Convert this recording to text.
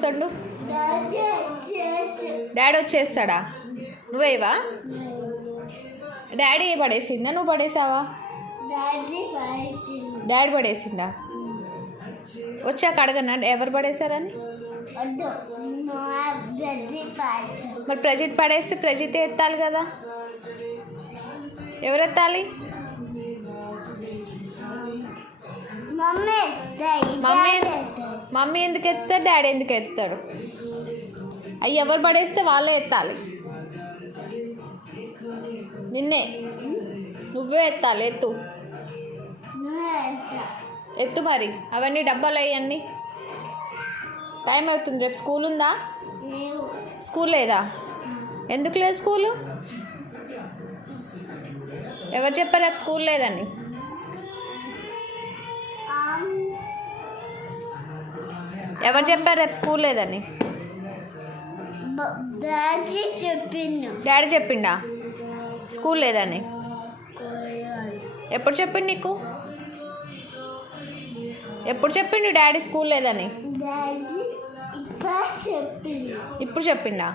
వస్తాడు? Daddy వచ్చేస్తాడా? నువ్వేవా? Daddy పడేసిండా నువ్వు పడేసావా? Daddy పడేసిండా? వచ్చాక అడగనా ఎవరు పడేశారని? మరి ప్రజిత్ పడేస్తే ప్రజిత్ ఎత్తాలి కదా. ఎవరు ఎత్తాలి? మమ్మీ ఎందుకు ఎత్తారు? డాడీ ఎందుకు ఎత్తాడు? అవి ఎవరు పడేస్తే వాళ్ళే ఎత్తాలి. నిన్నే నువ్వే ఎత్తాలి. ఎత్తు మరి. అవన్నీ డబ్బాలు అవన్నీ. టైం అవుతుంది. రేపు స్కూల్ ఉందా? స్కూల్ లేదా? ఎందుకు లేదు స్కూలు? ఎవరు చెప్పారు రేపు స్కూల్ లేదని? ఎవరు చెప్పారు రేపు స్కూల్ లేదని? డాడీ చెప్పిండా స్కూల్ లేదని? ఎప్పుడు చెప్పిండు నీకు? ఎప్పుడు చెప్పిండు డాడీ స్కూల్ లేదని? ఇప్పుడు చెప్పిండా?